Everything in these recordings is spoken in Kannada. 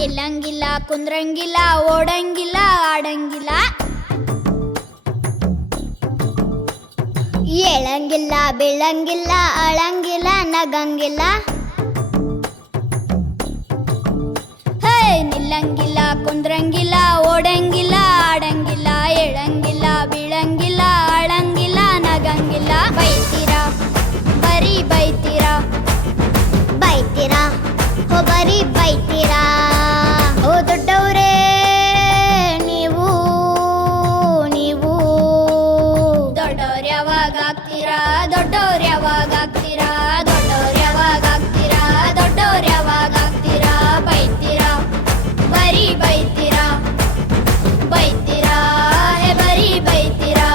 ನಿಲ್ಲಂಗಿಲ್ಲ ಕುಂದ್ರಂಗಿಲ್ಲ ಓಡಂಗಿಲ್ಲ ಆಡಂಗಿಲ್ಲ ಏಳಂಗಿಲ್ಲ ಬೀಳಂಗಿಲ್ಲ ಅಳಂಗಿಲ್ಲ ನಗಂಗಿಲ್ಲ ಹೇ ನಿಲ್ಲಂಗಿಲ್ಲ ಕುಂದ್ರಂಗಿಲ್ಲ ಓಡಂಗಿಲ್ಲ ಆಡಂಗಿಲ್ಲ ಏಳಂಗಿಲ್ಲ ಬೀಳಂಗಿಲ್ಲ ಅಳಂಗಿಲ್ಲ ನಗಂಗಿಲ್ಲ ಬೈತೀರಾ ಬರೀ ಬೈತೀರಾ ಬೈತೀರಾ ಹೋ ಬರೀ ಬೈತೀರಾ ಓ ದೊಡ್ಡವರೇ ನೀವು ನೀವು ದೊಡ್ಡವ್ರು ಯಾವಾಗ ಆಗ್ತೀರಾ ದೊಡ್ಡವ್ರು ಯಾವಾಗ ಆಗ್ತೀರಾ ದೊಡ್ಡವ್ರು ಯಾವಾಗ ಆಗ್ತೀರಾ ದೊಡ್ಡವ್ರು ಯಾವಾಗ ಆಗ್ತೀರಾ ಬೈತೀರಾ ಬರೀ ಬೈತೀರಾ ಬೈತೀರಾ ಹೇ ಬರೀ ಬೈತೀರಾ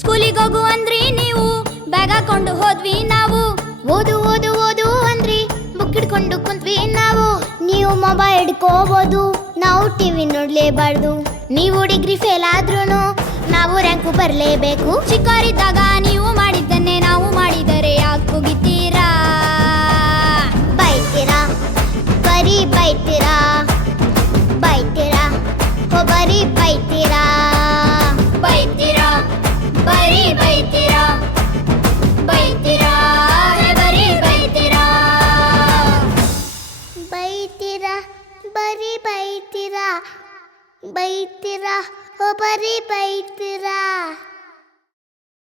ಸ್ಕೂಲಿಗೆ ಹೋಗು ಅಂದ್ರಿ ನೀವು ಬ್ಯಾಗ್ ಹಾಕೊಂಡು ಹೋದ್ವಿ ನಾವು ಓದು ಓದು ಓದು ಅಂದ್ರಿ ಬುಕ್ ಹಿಡ್ಕೊಂಡು ಕುಂತ್ವಿ ನಾವು ನೀವು ಮೊಬೈಲ್ ಹಿಡ್ಕೋಬೋದು ನಾವು ಟಿವಿ ನೋಡ್ಲೇಬಾರ್ದು ನೀವು ಡಿಗ್ರಿ ಫೇಲ್ ಆದ್ರೂ ನಾವು ರ್ಯಾಂಕು ಬರಲೇಬೇಕು ಚಿಕ್ಕವರಿದ್ದಾಗ